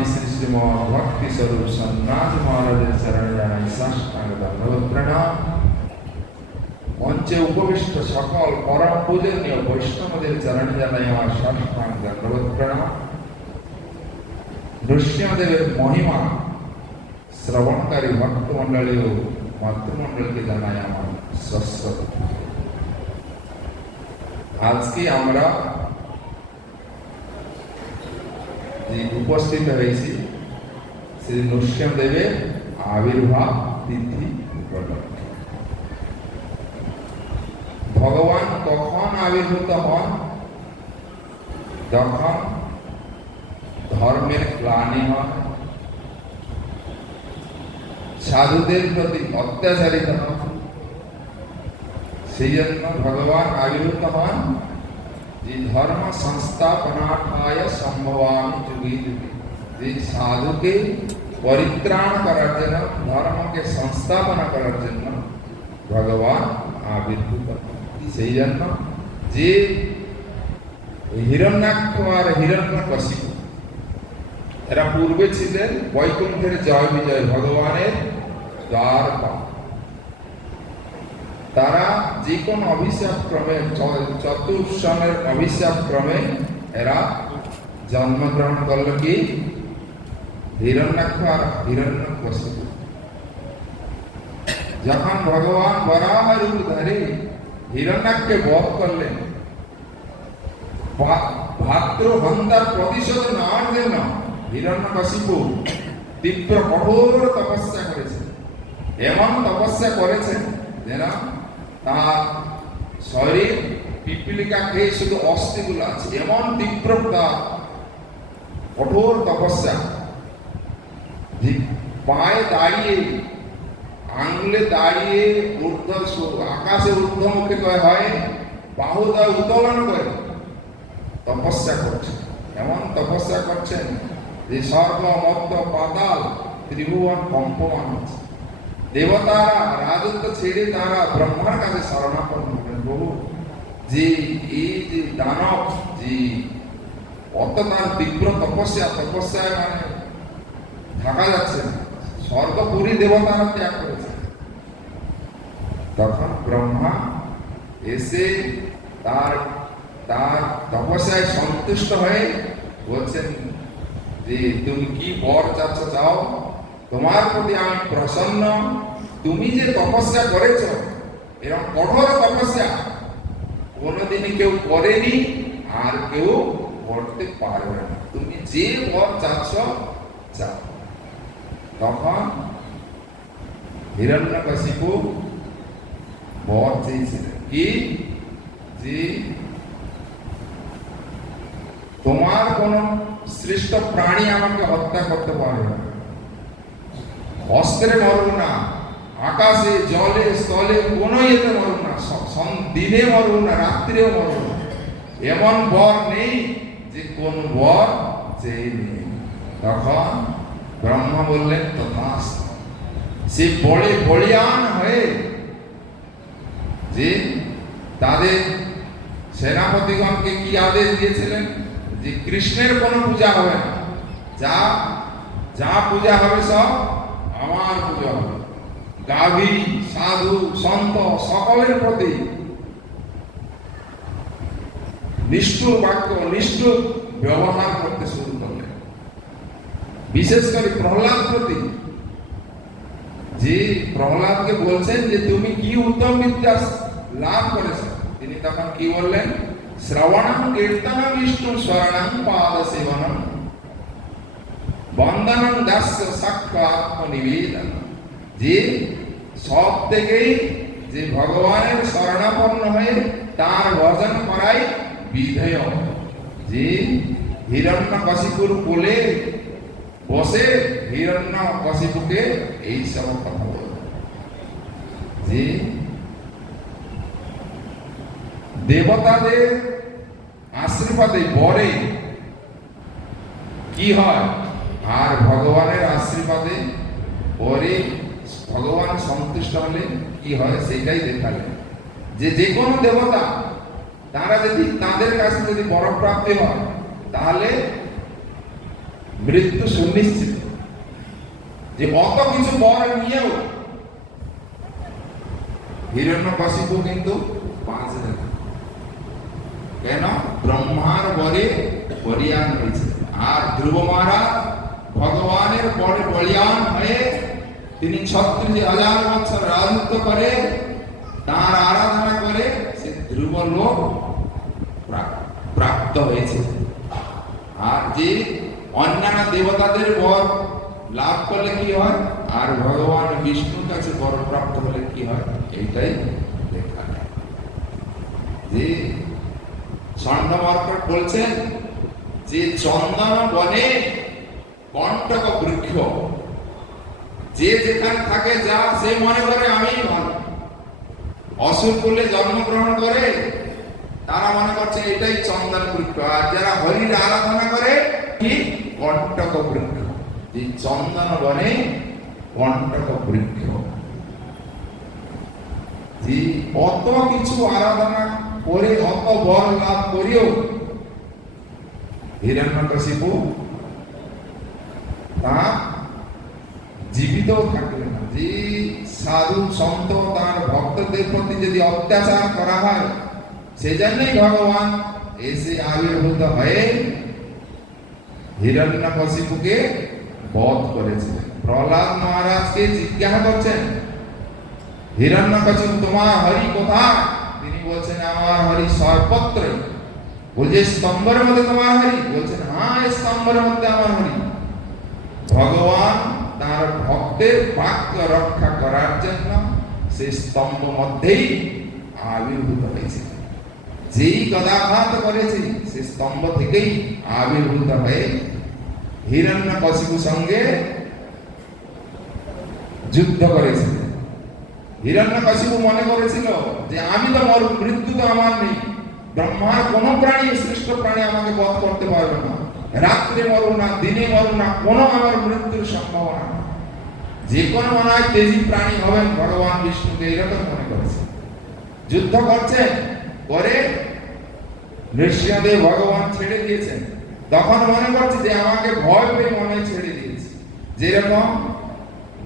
ভক্তি স্বরূপ সন্ন্যাস মহারাজের চরণে জানাই সাষ্টাঙ্গ ধন্যবাদ প্রণাম মঞ্চে উপবিষ্ট সকল পরম পূজনীয় বৈষ্ণবদের চরণে জানাই আমার সাষ্টাঙ্গ প্রণাম নৃসিংহদেবের মহিমা শ্রবণকারী ভক্তমণ্ডলী ও মাতৃমণ্ডলীকে জানাই আমার সশ্রদ্ধ আজকে আমরা যে উপস্থিত হয়েছি, শ্রী নৃসিংহদেবের আবির্ভাব তিথি ভগবান কখন আবির্ভূত হন? যখন ধর্মের গ্লানি হয়। সাধুদের প্রতি অত্যাচারিত হয়। সেই জন্য ভগবান আবির্ভূত হন। যে ধর্ম সংস্থাপনাঠায় সম্ভবামি যুগে যুগে যে সাধুকে পরিত্রাণ করার জন্য ধর্মকে সংস্থাপনা করার জন্য ভগবান আবির্ভূত হন। সেই জন্য যে হিরণ্যাক্ষ আর হিরণ্যকশিপু এরা পূর্বে ছিলেন বৈকুণ্ঠের জয় বিজয় ভগবানের দ্বার তারা যে কোনো অভিশাপ ক্রমে চতুর্সনের অভিশাপ ক্রমে এরা জন্মগ্রহণ করল কি? হিরণ্যাক্ষ আর হিরণ্যকশিপু যখন ভগবান বরাহ রূপ ধরে হিরণ্যাক্ষকে বধ করলেন, ভা- ভাদ্র হন্তার প্রতিশোধ নেওয়ার জন্য হিরণ্যকশিপু তীব্র কঠোর তপস্যা করেছে। এমন তপস্যা করেছেন যেন তার শরীর পিপিলিকা খেয়ে শুধু অস্থিগুলো আছে। এমন তীব্র তার কঠোর তপস্যা। পায়ে দাঁড়িয়ে, আঙুলে দাঁড়িয়ে ঊর্ধ্ব আকাশে ঊর্ধ্বমুখে হয় বাহুদা উত্তোলন করে তপস্যা করছে। এমন তপস্যা করছেন যে স্বর্গ মধ্য পাতাল ত্রিভুবন কম্পমান হচ্ছে দেবতারা রাজত্ব ছেড়ে তারা ব্রহ্মার কাছে শরণাপন্ন হবেন বহু যে এই যে দানব, যে অত তার তীব্র তপস্যা, তপস্যায় মানে থাকা যাচ্ছে না, স্বর্গপুরী দেবতারা ত্যাগ করেছে। তখন ব্রহ্মা এসে তার তার তপস্যায় সন্তুষ্ট হয়ে বলছেন যে, তুমি কি বর চাচ্ছ? চাও তোমার প্রতি আমি প্রসন্ন। তুমি যে তপস্যা করেছ এরকম কঠোর তপস্যা কোনোদিনই কেউ করেনি, আর কেউ করতে পারবে না। তুমি যে বর চাচ্ছ চাও তখন হিরণ্যকশিপু বর চেয়েছিলেন, কি? যে তোমার কোন শ্রেষ্ঠ প্রাণী আমাকে হত্যা করতে পারবে না। অস্ত্রে মরব না, আকাশে, জলে, স্থলে কোনো ইয়েতে মরব না দিনে মরব না, রাত্রেও মরব না। এমন বর নেই যে কোন বর চেয়ে নেই। তখন ব্রহ্মা বললেন, তথাস্তু। সে বড়ে বলিয়ান হয়ে যে তাদের সেনাপতিগণকে কি আদেশ দিয়েছিলেন? যে কৃষ্ণের কোনো পূজা হবে না। যা যা পূজা হবে সব আমার পূজা হবে গাভী, সাধু, সন্ত সকলের প্রতি নিষ্ঠুর বাক্য, নিষ্ঠুর ব্যবহার করতে শুরু করলেন। বিশেষ করে প্রহ্লাদ প্রতি। যে প্রহ্লাদকে বলছেন যে, তুমি কি উত্তম বিদ্যা লাভ করেছ? তিনি তখন কি বললেন? শ্রবণম কীর্তনম বিষ্ণু স্মরণম পাদ সেবনম। বন্দনম দাস্য আত্মনিবেদন যে সব থেকেই যে ভগবানের শরণাপন্ন হয়ে তার ভজন করাই বিধেয়। যে হিরণ্য কশিপুর কোলে বসে হিরণ্য কশিপুকে এই সব কথা বলল যে দেবতাদের আশীর্বাদে বরে কি হয়? আর ভগবানের আশীর্বাদে পরে ভগবান সন্তুষ্ট হলে কি হয়? সেটাই দেখালেন। যে যে কোনো দেবতা, তারা যদি তাদের কাছে যদি বরপ্রাপ্তি হয়, তাহলে মৃত্যু সুনিশ্চিত। যে অত কিছু বর নিয়েও হিরণ্যকশিপু কিন্তু বাঁচলেন না। কেন? ব্রহ্মার বরে বলিয়ান হয়েছে। আর ধ্রুব মহারাজ ভগবানের বরে বলিয়ান হয়ে তিনি ছত্রিশ হাজার বছর রাজত্ব করে, তার আরাধনা করে সে ধ্রুব লোক প্রাপ্ত হয়েছে। আর যে অন্যান্য দেবতাদের বর লাভ করলে কি হয়? আর ভগবান বিষ্ণুর কাছে বর প্রাপ্ত হলে কি হয়? এইটাই দেখা যায়। যে ষণ্ড বলছেন যে চন্দন বনে কণ্টক বৃক্ষ। যে যেখানে থাকে, যা, সে মনে করে আমি ভালো। অসুর কুলে জন্মগ্রহণ করে, তারা মনে করছে, এটাই চন্দন বৃক্ষ। আর যারা হরির আরাধনা করে, কি? কণ্টক বৃক্ষ। যে চন্দন বনে কণ্টক বৃক্ষ। যে অত কিছু আরাধনা করে, অত বল লাভ করিও হিরণ্যকশিপু তা জীবিত থাকবে না। যে সাধু সন্ত তার ভক্তদের প্রতি যদি অত্যাচার করা হয়, সেজন্যই ভগবান এসে আবির্ভূত হয়ে হিরণ্যকশিপুকে বধ করেছিলেন। প্রহ্লাদ মহারাজকে জিজ্ঞাসা করছেন, হিরণ্যকশিপু, তোমার হরি কোথায়? তিনি বলছেন, আমার হরি সর্বত্র বলছে, স্তম্ভের মধ্যে তোমার হরি? বলছেন হ্যাঁ স্তম্ভের মধ্যে আমার হরি। ভগবান তার ভক্তের বাক্য রক্ষা করার জন্য সেই স্তম্ভ মধ্যেই আবির্ভূত হয়েছে। যেই গদাঘাত করেছে, সে স্তম্ভ থেকেই আবির্ভূত হয়ে হিরণ্য কশিপুর সঙ্গে যুদ্ধ করেছিল হিরণ্য কশিপু মনে করেছিল যে, আমি তো মর, মৃত্যু তো আমার নেই। ব্রহ্মার কোন প্রাণী, শ্রেষ্ঠ প্রাণী আমাকে বধ করতে পারবে না। রাত্রে মরু না, দিনে মরু না, কোনো আমার মৃত্যুর সম্ভাবনা নেই। যে কোনো মনে হয় তেজি প্রাণী হবেন ভগবান বিষ্ণুকে এরকম মনে করেছে যুদ্ধ করছেন করে নৃসিংহদেব ভগবান ছেড়ে দিয়েছেন তখন মনে করছে যে আমাকে ভয় পেয়ে মনে ছেড়ে দিয়েছে যেরকম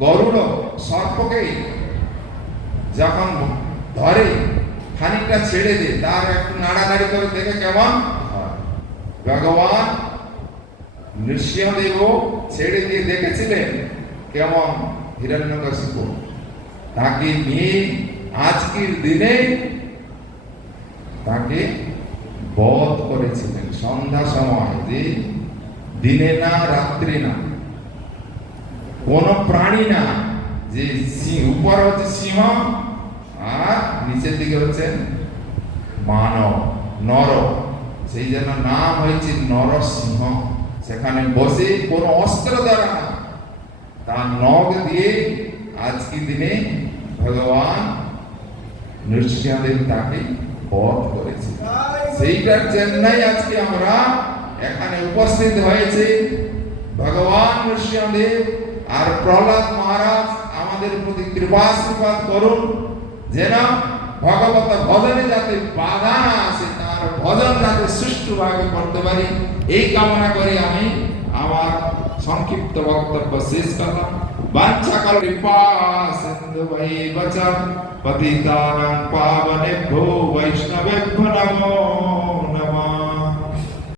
গরুড় সর্পকে যখন ধরে, খানিকটা ছেড়ে দে তার একটু নাড়ানাড়ি করে দেখে কেমন। ভগবান নৃসিংহদেব ছেড়ে দিয়ে দেখেছিলেন কেমন হিরণ্যকশিপু। তাকে নিয়ে আজকের দিনে তাকে বধ করেছিলেন। সন্ধ্যা সময় যে দিনে না, রাত্রে না। কোন প্রাণী না। যে উপর হচ্ছে সিংহ আর নিচের দিকে হচ্ছে মানব, নর। সেই জন্য নাম হয়েছে নরসিংহ। সেখানে বসে কোনো অস্ত্র দ্বারা না, তার নখ দিয়ে আজকে দিনে ভগবান নৃসিংহদেব তাকে বধ করেছে। সেইটার জন্যই আজকে আমরা এখানে উপস্থিত হয়েছে। ভগবান নৃসিংহদেব আর প্রহ্লাদ মহারাজ আমাদের প্রতি কৃপাশীর্বাদ করুন, যেন ভগবত ভজনে যাতে বাধা না আসে তার ভজন যাতে সুষ্ঠুভাবে করতে পারি এই কামনা করে আমি আমার সংক্ষিপ্ত বক্তব্য শেষ করলাম বাঞ্ছা কাল কৃপা সিন্ধু বৈ বচন পতিতানাং পাবনেভ্যো বৈষ্ণবেভ্যো নমো